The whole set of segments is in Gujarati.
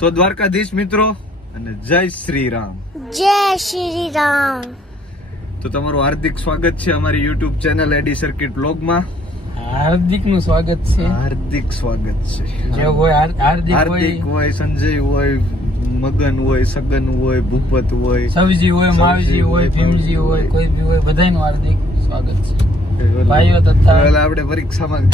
તો દ્વારકાધીશ મિત્રો અને જય શ્રી રામ. જય શ્રી રામ. તો તમારું હાર્દિક સ્વાગત છે અમારી YouTube ચેનલ એડી સર્કિટ વ્લોગમાં. હાર્દિક નું સ્વાગત છે. હાર્દિક સ્વાગત છે. જે હોય હાર્દિક હોય, સંજય હોય, મગન હોય, સગન હોય, ભૂપત હોય, સવજી હોય, માવજી હોય, ભીમજી હોય, કોઈ બી હોય, બધાયનું હાર્દિક સ્વાગત છે. ભાઈઓ તથા આપણે પરીક્ષામાં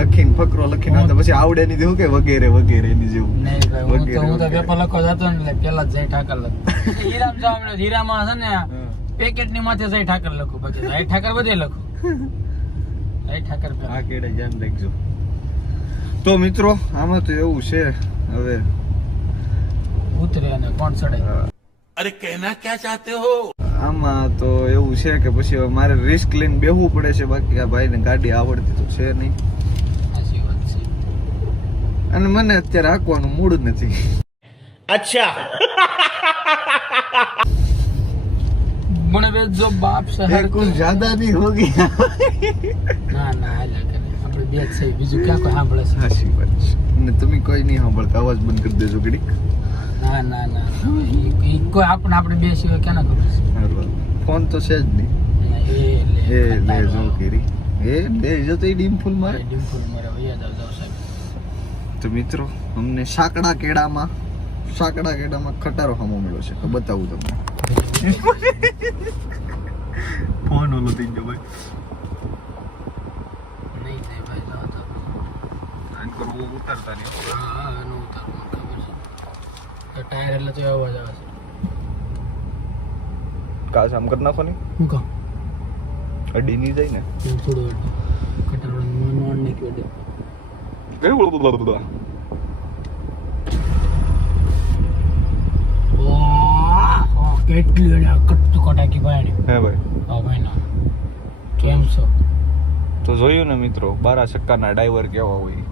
લખીને ફકરો લખીને આવતા પછી આવડે નહીં દેવું કે વગેરે વગેરે ની જેવું. નહીં ભાઈ, હું તો પેપર લખવા જતો ને એટલે પેલા જ જય ઠાકર લખતો. હીરામ જાવ હીરામાં છે ને પેકેટ ની માથે જય ઠાકર લખું, બાકી જય ઠાકર બધે લખું. જય ઠાકર આ કેડે ધ્યાન રાખજો. તો મિત્રો આમાં તો એવું છે હવે ઉતરે અને કોણ ચડે. अरे कहना क्या चाहते हो? આમાં તો એવું છે કે પછી હવે મારે રિસ્ક લઈને બેહવું પડે છે, બાકી આ ભાઈને ગાડી આવડતી તો છે નહીં સાચી વાત છે. અને મને અત્યારે હાંકવાનું મૂડ જ નથી. अच्छा મને બે જો બાપ શહેર कुछ ज्यादा नहीं हो गया. ના ના હાલ્યા કરે, આપણે બે જ છે, બીજું ક્યાં કોઈ સાંભળે છે? સાચી વાત છે. અને તમે કોઈ નહીં સાંભળતા, અવાજ બંધ કરી દેજો ઘડીક. ના ના ના ઈ કોઈ આપણે બે સિવાય ક્યાં ના ખબર ફોન તો છે જ નહીં. છે? એ લે જો કેરી એ લે જો તો ડીમ ફૂલ મારે. ડિમ્પલ મારે વૈયા જાવ જાવ સાહેબ. તો મિત્રો અમને સાકડા કેડામાં ખટારો સામો મળ્યો છે, તો બતાવું તમને. ફોન ઓલો થઈ ગયો ભાઈ. નહીં નહીં ભાઈ જાવ તો ઉતરતા નહીં. હા એનું ઉતારવાનું ખબર છે. તો ટાયર એટલે તો અવાજ આવે છે. કાશ આમ કરી નાખો ને, હું કહું અડી નહીં જાય ને. થોડું કટારો નોન નીકળ્યો દે. કેટલી એને કટતું કટાકી ભાઈ. હે ભાઈ. હા ભાઈ ના કેમ છો? તો જોયું ને મિત્રો, 12 શક્કાના ડ્રાઈવર કેવા હોય.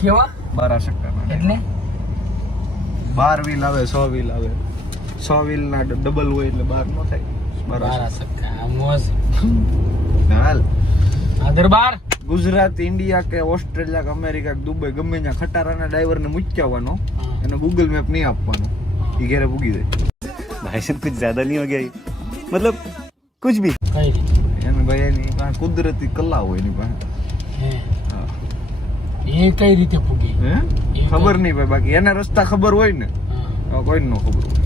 કેવા 12 શક્કાના એટલે 12 વ્હીલ આવે, 6 વ્હીલ આવે. 6 વ્હીલ ના ડબલ હોય એટલે 12 નો થાય. 12 સક્કા મોજ. હાલ આ દરબાર ગુજરાત, ઇન્ડિયા કે ઓસ્ટ્રેલિયા કે અમેરિકા કે દુબઈ ગમે ત્યાં ખટારાના ડ્રાઈવરને મૂક્યાવાનો, એને ગૂગલ મેપ નહીં આપવાનો, એ ઘરે પૂગી જાય. भाई साहब कुछ ज्यादा नहीं हो गया ये? मतलब कुछ भी કઈ રીતે એને ભાઈ એની પાસે કુદરતી કલા હોય એની પાસે. હે હા. એ કઈ રીતે ફૂગી? હે ખબર નહીં ભાઈ, બાકી એને રસ્તા ખબર હોય ને તો કોઈને નો ખબર હોય.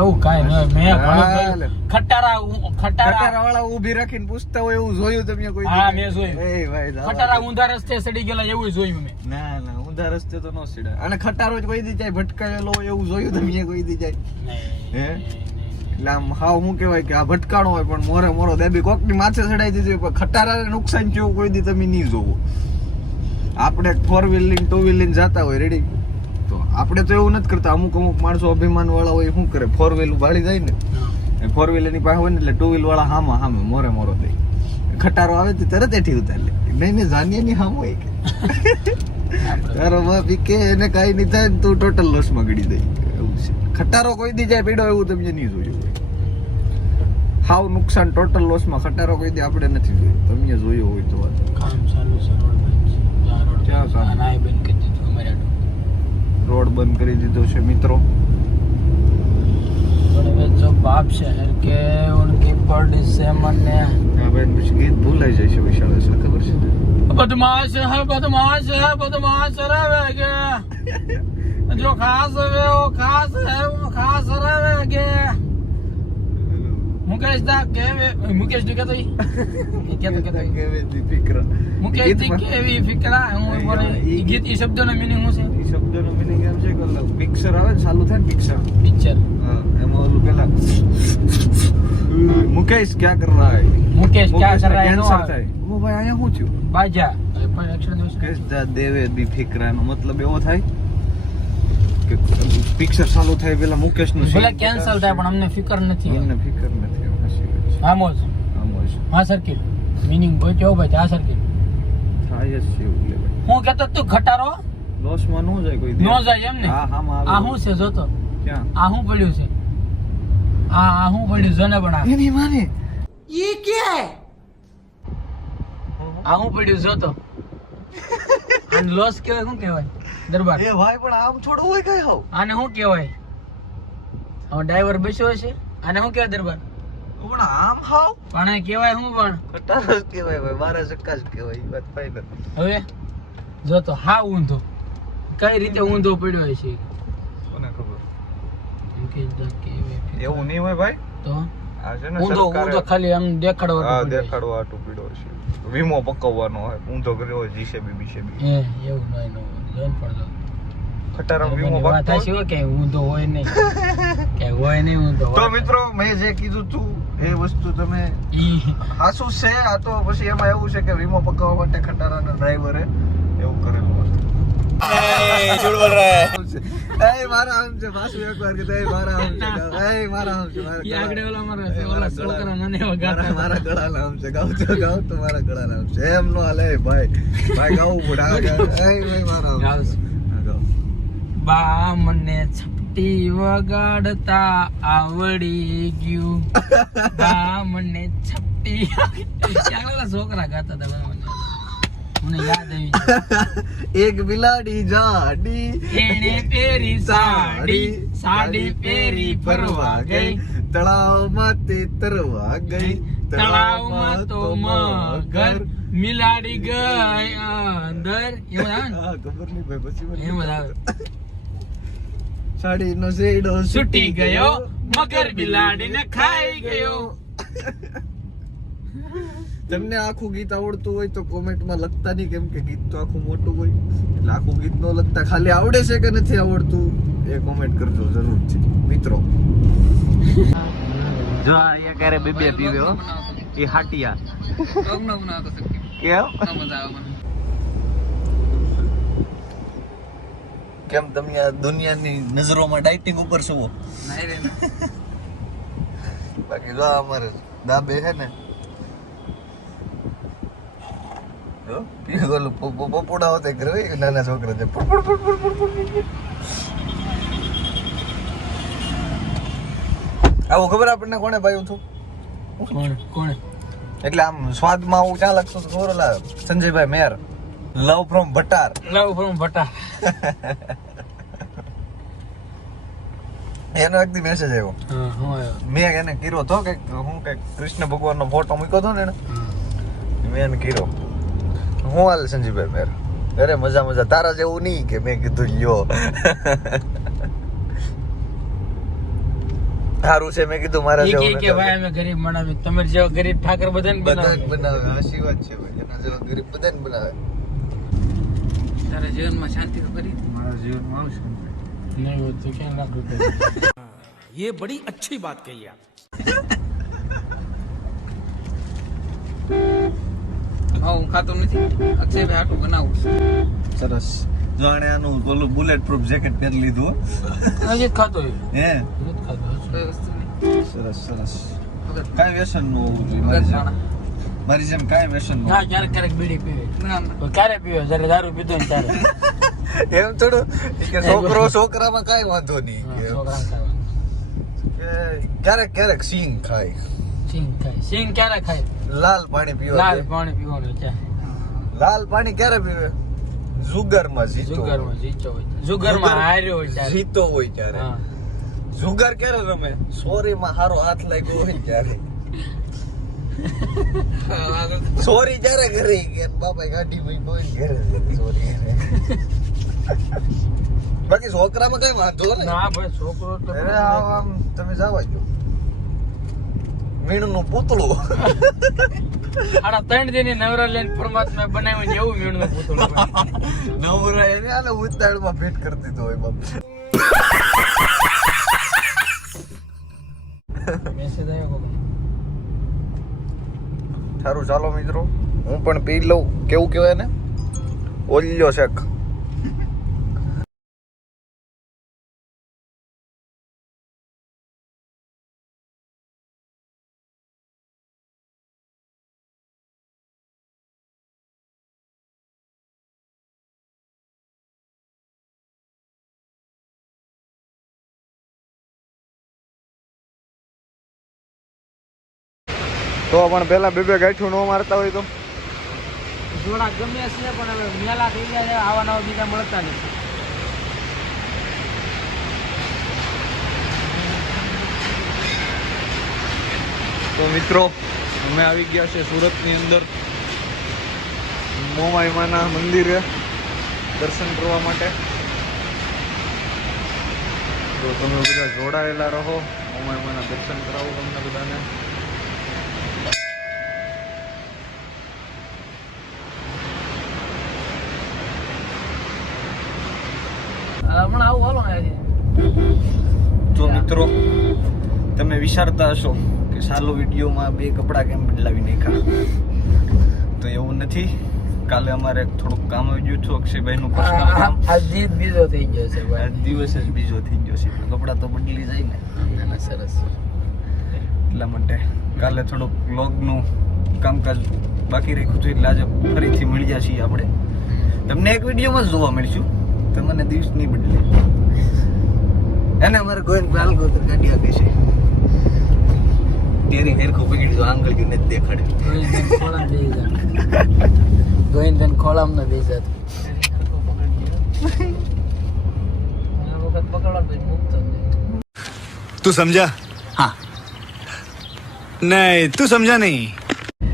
એવું કાઈ ન મેં હાલે. ભણો ખટારા ખટારા વાળા ઊભી રાખીને પૂછતા હોય એવું જોયું તમે કોઈ? હા મેં જોયું. એ ભાઈ જવા ખટારા દે. ઊંધા રસ્તે ચડી ગયેલા એવું જોયું મેં. ના ના ઊંધા રસ્તે તો નો સીડા. અને ખટારો જ કોઈ દી જાય ભટકાયેલો હોય એવું જોયું તમે કોઈ દી જાય? હે એટલે આમ હાવ શું કહેવાય કે આ ભટકાણો હોય પણ મોરે મોરો દેબી કોકની માથે ચડાઈ દીધી હોય, પણ ખટારાને નુકસાન થયું કોઈ દી તમે નહીં જોવો. આપણે 4 વ્હીલ લઈને 2 વ્હીલ લઈને જતા હોય રેડી, તો આપણે તો એવું નથી કરતા. અમુક માણસો અભિમાન વાળા હોય શું કરે, 4 વ્હીલ વાળી જાય ને, 4 વ્હીલ એની પાસે હોય ને એટલે 2 વ્હીલ વાળા હામે મોરે મોરો દે. ખટારો આવે તો તરત એઠી ઉતાર લે. નહીં જાણીએ ની હામ હોય કે તારો બાપ કે એને કાંઈ નહીં થાય તું ટોટલ લોસમાં ગળી દઈ. એવું છે. ખટારો કોઈ દી જાય પીડો એવું તમે નહીં જોયું હોય. હાવ નુકસાન ટોટલ લોસમાં ખટારો કોઈ દી આપણે નથી જોયું. તમે જોયો હોય તો વાત. કામ ચાલુ છે રોડ બંધ છે. આ રોડ ક્યાં કામ? આ નાય બંધ કરી દીધું અમારે આડું. રોડ બંધ કરી દીધો છે મિત્રો. बड़े वे जो बाप शहर के उनकी पढ़ से मन ने આ બેન પછી ગીત ભૂલાઈ જાય છે વિશાળ છે, ખબર છે ને? बदमाश है रहेगे जो खास है वो खास रहेगे. मुकेश दा केवे मुकेश दी कहतो કેવી દી ફિકરા. मुकेश दी केवी फिकरा હું બોલે ઈ ગીત ઈ શબ્દનો મીનિંગ શું છે? એ શબ્દનો meaning એમ છે કે પિક્ચર આવે ને ચાલુ થાય ને પિક્ચર, પિક્ચર હા એમાં ઓલું પેલા મુકેશ ક્યાં કર રહા હે, मुकेश क्या कर रहा है नो કેન્સર થાય. ઓ ભાઈ અહીંયા શું થયું? बाजा पर एक्शन दो મુકેશ દા દેવે બી ફિકરાનો મતલબ એવો થાય કે પિક્ચર ચાલુ થાય પેલા મુકેશ નું ભલે કેન્સલ થાય પણ અમને ફિકર નથી. અમને ફિકર નથી. હાચી વાત છે. આમોજ આમ હોય છે. હા સર્કિલ મીનિંગ બોલ્યો ભાઈ આ સર્કિલ થાય જ છે એવું લે ભાઈ. હું કહેતો તું ખટારો લોસમાં નો જાય કોઈ દી. નો જાય એમ ને. હા હા આ શું છે જોતો? ક્યાં આ શું પડ્યું છે? આ શું પડ્યું જોને બના. એની માને આ શું પડ્યું જોતો? આને લોસ કહેવાય શું કહેવાય દરબાર એ ભાઈ પણ આમ થોડું હોય કઈ હાવ આને શું કહેવાય હવે ડ્રાઈવર બેસ્યો હશે આને શું કહેવાય દરબાર પણ આમ હાવ પણ એ કહેવાય શું પણ ખટારો જ કહેવાય ભાઈ મારા સક્કા જ કહેવાય ઈ વાત ફાઈનલ હવે જો તો હા ઊંધો કઈ રીતે ઊંધો પડ્યો છે કોને ખબર એમ કે એવું નહીં હોય ભાઈ તો આ છે ને ઊંધો સરકારે- ઊંધો ખાલી આમ દેખાડવા હા દેખાડવા આટું પીડો છે વીમો પકવવાનો હોય ઊંધો કર્યો હોય જીસીબી બીસીબી એ એવું નહીં નો જોન પડજો ખટારો વીમો વાત પકવતો આશી હોય કે ઊંધો હોય નહીં કે હોય નહીં ઊંધો તો હોય. મિત્રો મેં જે કીધું તું એ વસ્તુ તમે ઈ હાસુ છે આ તો પછી એમાં એવું છે કે વીમો પકવવા માટે ખટારાના ડ્રાઈવરે એવું કરેલું હતું झूठ बोल रहा है એ મારા આમ છે પાછું એકવાર કે એ મારા આમ છે એ મારા આમ છે ઈ આગળ ઓલા મારા એ ઓલા છોકરા મને વગાડતા મારા ગળાના આમ છે ગાવ તો મારા ગળાના આમ છે એમ નો હાલે ભાઈ ભાઈ ગાવું પડે એ ભાઈ મારા આમ ગાવ. છે. હા, ગાવ. બા મને છપટી વગાડતા આવડી ગયું બા મને છપટી આગળ છોકરા ગાતા હતા મને યાદ આવી એક બિલાડી જાડી એને પહેરી સાડી સાડી પહેરી ફરવા ગઈ તળાવમાં તે તરવા ગઈ તળાવમાં તો મગર મિલાડી ગઈ અંદર એવું આવે ને હા ખબર નહીં ભાઈ પછી એવું આવે સાડીનો શેડો છૂટી ગયો મગર બિલાડીને ખાઈ ગયો તમને આખું ગીત આવડતું હોય તો કોમેન્ટમાં લખતા નહીં કેમ કે ગીત તો આખું મોટું હોય એટલે આખું ગીત ન લખતા ખાલી આવડે છે કે નથી આવડતું એ કોમેન્ટ કરજો જરૂરથી મિત્રો જો અહીંયા ક્યારે બે પીવે હો એ હાટિયા કેમ તમે આ દુનિયાની નજરોમાં ડાઇટિંગ ઉપર છો બાકી જો અમારે દાબે છે ને પોપોડા હોતે કરે નાના છોકરા છે આવું ખબર આપણને કોને પાયું હતું કોણ કોણ એટલે આમ સ્વાદમાં હું ક્યાં લખતો ખબર ઓલા સંજયભાઈ મેર લવ from Bhatar love from Bhatta એનો એક દી મેસેજ આવ્યો હા હું આવ્યો મેં એને કીરો તો કે હું કે કૃષ્ણ ભગવાનનો ફોટો મૂક્યો હતો ને એને મેં એને કીરો હું હાલ સંજીભાઈ મેર અરે મજા મજા તારા જેવું નહીં કે મેં કીધું લ્યો સારું છે મેં કીધું મારા એ જેવું કે ભાઈ અમે ગરીબ બનાવી તમે જેવા ગરીબ ઠાકર બધાને બનાવે બનાવે હાચી વાત છે ભાઈ એના જેવા ગરીબ બધાને બનાવે તારા જીવનમાં શાંતિ તો કરી મારા જીવનમાં આવશે નહીં હોય તો ક્યાં લાગુ ये बड़ी अच्छी बात कही आप હું ખાતો નથી અક્ષયભાઈ આટલું બનાવું સરસ જો આને આનું ઓલું બુલેટ પ્રૂફ જેકેટ પહેરી લીધું હજી જ ખાતો હે કઈ વસ્તુ નહીં સરસ સરસ કાંઈ વ્યસન ન હોવું જોઈએ મારી જેમ કાંઈ વ્યસન ન હા ક્યારેક ક્યારેક બીડી પીવે ક્યારે પીવે જયારે દારૂ પીધો ને ત્યારે એમ થોડું કે છોકરો છોકરામાં કાંઈ વાંધો નહીં કે છોકરાને ખાવાનું ક્યારેક ક્યારેક સિંગ ખાય સિંગ ખાય સિંગ ક્યારે ખાય લાલ પાણી પીવા લાલ દે. પાણી પીવાનું છે લાલ પાણી ક્યારે પીવે જુગારમાં જીતો જુગારમાં જીતો હોય જુગારમાં હાર્યો હોય ત્યારે જીતો હોય ત્યારે હા જુગાર ક્યારે રમે સોરીમાં હારો હાથ લાગ્યો હોય ત્યારે સોરી ક્યારે કરી કે બાપા ગાડી ભાઈ કોઈ ઘરે સોરી બાકી છોકરામાં કઈ વાંધો નહીં ના ભાઈ છોકરો તો અરે આમ તમે જાવા જો મીણનું પૂતળું આડા 3 દિન નવરા લઈને પરમાત્મા બનાવ્યું એવું મીણનું પૂતળું નવરા એને આને ઉતાળમાં ભેટ કરી દીધો હોય બાપ મેસેજ આવ્યો કોક સારું ચાલો મિત્રો હું પણ પી લઉં કેવું કહેવાય ને ઓલ્યો શેક તો પણ પેલા બે ગાંઠું ન મારતા હોય તો જોડા ગમે છે પણ હવે મેલા થઈ ગયા છે, આવા નવા બીજા મળતા નથી. તો મિત્રો અમે આવી ગયા છે સુરતની અંદર મોમાઈમાના મંદિરે દર્શન કરવા માટે. તો તમે બધા જોડાયેલા રહો, મોમાઈમાના દર્શન કરાવું તમને બધાને. હમણાં આવું હાલો ને. જો મિત્રો તમે વિચારતા હશો કે સાલો વિડીયોમાં 2 કપડાં કેમ બદલાવી નાખ્યા, તો એવું નથી. કાલે અમારે થોડુંક કામ આવી ગયું હતું, અક્ષયભાઈનું પર્સનલ કામ. આજે બીજો થઈ ગયો છે આ દિવસ જ બીજો થઈ ગયો છે, કપડાં તો બદલી જાય ને. સરસ. એટલા માટે કાલે થોડુંક વ્લોગનું કામકાજ બાકી રાખ્યું હતું, એટલે આજે ફરીથી મળી ગયા છીએ આપણે. તમને એક વિડીયોમાં જ જોવા મળીશું, તમને દિવસ નહીં બદલે. એને અમારે કોઈ બાલકો તો ગાડી આપી છે, તેરી હેરખો પકડી જો આંગળ કે નથી દેખાડે. ગોવિંદબેન ખોળામ ન દઈ જતો. तू समझा? हाँ नहीं तू समझा नहीं.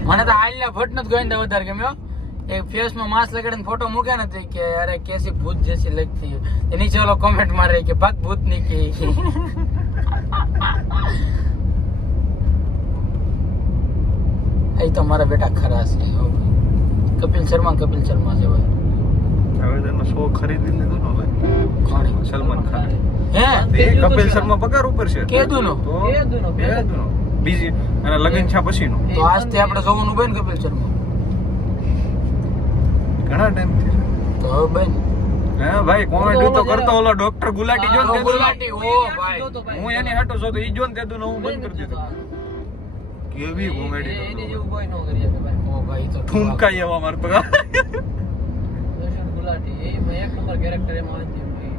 મને તો આલિયા ભટ્ટ નથી ગોવિંદા વધારે ગમ્યો. એક ફેસ માં માસ્ક લગાડીને ફોટો મૂક્યા નથી કે અરે કેસી ભૂત જેસી લગતી है, એ નીચે ઓલો કોમેન્ટ મારે કે ભાગ ભૂત ની કે. એ તો મારા બેટા ખરા છે. કપિલ શર્મા છે ભાઈ. હવે તેનો શો ખરીદી લીધો ને ભાઈ. કોણ? સલમાન ખાન. હે એ કપિલ શર્મા પગાર ઉપર છે. કેદુનો બીજી અને લગન છા પછીનો. તો આજથી આપણે જોવાનું બન કપિલ શર્મા ઘણા ટાઈમ થી. તો હવે બન હે ભાઈ કોમેડી તો કરતો ઓલો ડોક્ટર ગુલાટી જો ને ગુલાટી. ઓ ભાઈ હું એની હાટો જો તો ઈ જો ને તેદું હું બંધ કરી દીધું. કેવી કોમેડી એની જેવું કોઈ નો કરી શકે ભાઈ. ઓ ભાઈ તો ઠુમકાઈ એવા મારતો. ગુલાટી એ મે એક નંબર કેરેક્ટર એમાં હતી ભાઈ.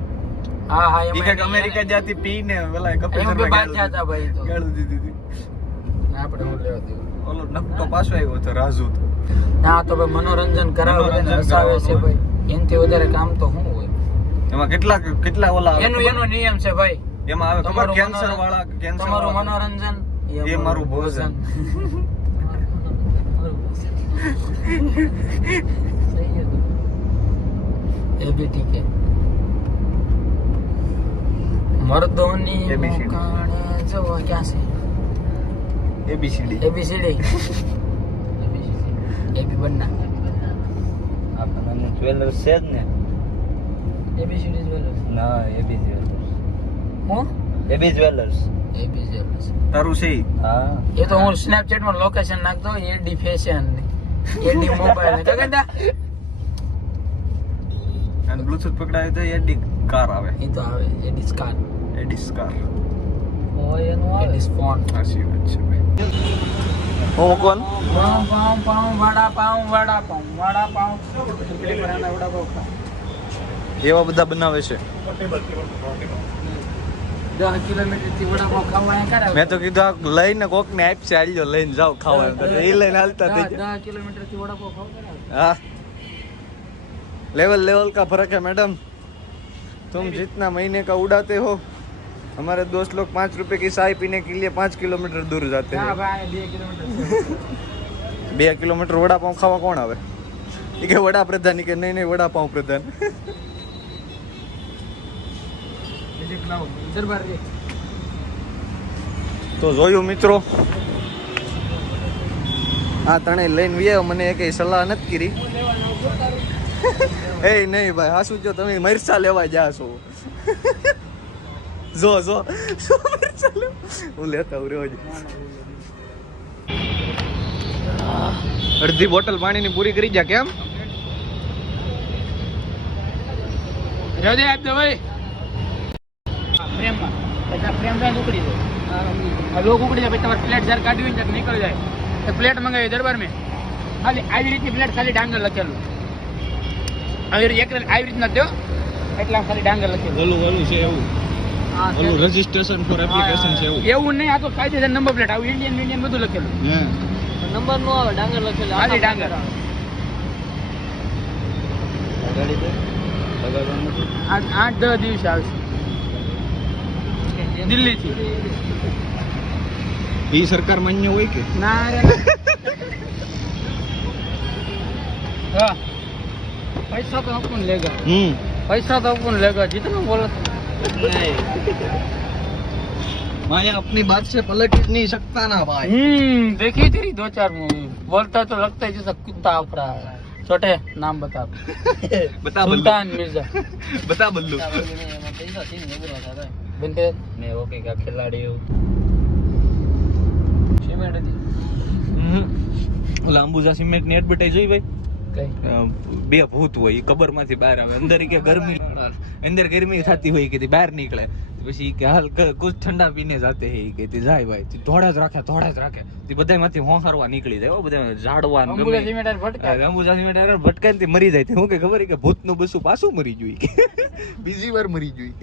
હા હા ઈ કે અમેરિકા જાતી પીને પેલા કપિલ એમ બે શર્મા બાદ જાતા ભાઈ તો ગાળું દીધી હતી. આપણે હું લેવા દેવું. ઓલો નકટો પાછો આવ્યો હતો રાજુ તો. ના તો ભાઈ મનોરંજન કરાવે છે ને હસાવે છે ભાઈ. એનથી વધારે કામ તો શું હોય? એમાં કેટલા ઓલા આવે એનો નિયમ છે ભાઈ. એમાં આવે ખબર તમારું કેન્સર વાળા તમારું મનોરંજન એ મારું ભોજન. એ બી ઠીક है. મર્દોની ABCD. મુકાણે જો ક્યાં છે? એબીસીડી. એબીસીડી. એબી બન્ના. આપણને જ્વેલર્સ છે જ ને. ABCD jewellers. ના એબી જ્વેલર્સ. હું એબી જ્વેલર્સ. એબી જ્વેલર્સ. તારું છે ઈ? હા એ તો હું સ્નેપચેટ માં લોકેશન નાખતો એડી ફેશન એડી મોબાઈલ ને કગંદા અને બ્લૂટૂથ પકડાય તો એડી કાર આવે. એ તો આવે એડી સ્કાર એડી સ્કાર. ઓય એનો આવે એડી ફોન. સાચી વાત છે ભાઈ. હું કોણ? પાઉં પાઉં પાઉં વડા પાઉં વડા પાઉં પેલી બનાના વડા પાઉં ખા. એવા બધા બનાવે છે. 10 કિલોમીટર થી વડા પાઉં ખાવા આયા કરાવે. મેં તો કીધું આ લઈને કોક ને આપશે આલ્યો લઈને જાવ ખાવા. એ લઈને હાલતા થઈ જાય. 10 કિલોમીટર થી વડા પાઉં ખાવા કરાવે. हाँ लेवल का फर्क है मैडम. तुम जितना महीने का उड़ाते हो, हमारे दोस्त लोग 5 रुपए की चाय पीने के लिए 5 किलोमीटर दूर जाते હા हैं. ભાઈ 2 કિલોમીટર 2 किलोमीटर वड़ा पाव खावा कौन आवे? ये के वड़ा प्रधान के नहीं वड़ा पाव प्रधान. બીજે લાવો દરબાર રે. તો જોયું મિત્રો, આ તણે લઈને વ્યો મને કઈ સલાહ નથી કરી. એ નહીં ભાઈ હાસુ જો તમે મરચા લેવા જા છો. જો મરચા લે હું લેતા હું રોજ. અડધી બોટલ પાણીની પૂરી કરી જા. કેમ હૃદય આપ દે ભાઈ પ્રેમમાં એટલે પ્રેમ થાય ઉકળી જાય. આ લોક ઉકળી જાય પછી તમારે પ્લેટ જ્યારે કાઢવી હોય ને નીકળી જાય તો પ્લેટ મંગાવી દરબાર મેં ખાલી આવી રીતની પ્લેટ ખાલી ડાંગર લખેલું આવી રીતના દો એટલા ખાલી ડાંગર લખેલું ઓલું છે એવું હા ઓલું રજીસ્ટ્રેશન ફોર એપ્લિકેશન છે એવું. એવું નહીં આ તો કાયદેસર નંબર પ્લેટ આવું ઇન્ડિયન બધું લખેલું હે નંબર નો આવે ડાંગર લખેલું ખાલી ડાંગર લગાડી દે લગાડવાનું નથી. 8-10 દિવસે આવશે દિલ્હીથી. ઈ સરકાર માન્ય હોય કે ના રે हाँ पैसा तो अपन लेगा पैसा तो अपन लेगा जितना बोला नहीं मैं अपनी बात से पलट ही नहीं सकता ना भाई. देखी तेरी 2-4 मूवी बोलता तो लगता है जैसा कुत्ता आप रहा है. छोटे नाम बता. बता सुल्तान मिर्जा. बता बल्लू. बनते मैं ओके का खिलाड़ी हूँ. ઓલા અંબુજા સિમેન્ટ ની એડવર્ટાઈઝ જોઈ ભાઈ? કઈ બે ભૂત હોય ઈ કબર માંથી બહાર આવે, અંદર કે ગરમી અંદર ગરમી થતી હોય કે બહાર નીકળે પછી કે હાલ કુછ ઠંડા પીને જાતે હે કે જાય ભાઈ ધોડા જ રાખે તે બધા માંથી હોંહરવા નીકળી જાય. બધા ઝાડવા ને અંબુજા સિમેન્ટ ફટકા અંબુજા સિમેન્ટ ભટકાય ને મરી જાય. શું કે ખબર કે ભૂત નું બસું પાછું મરી જોઈ કે બીજી વાર મરી જોઈ.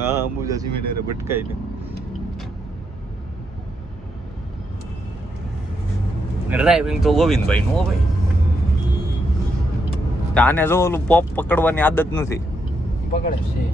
હા અંબુજા સિમેન્ટ ભટકાય ને ડ્રાઇવિંગ તો ગોવિંદભાઈ નું હો ભાઈ. આને જો ઓલું પોપ પકડવાની આદત નથી. પકડે છે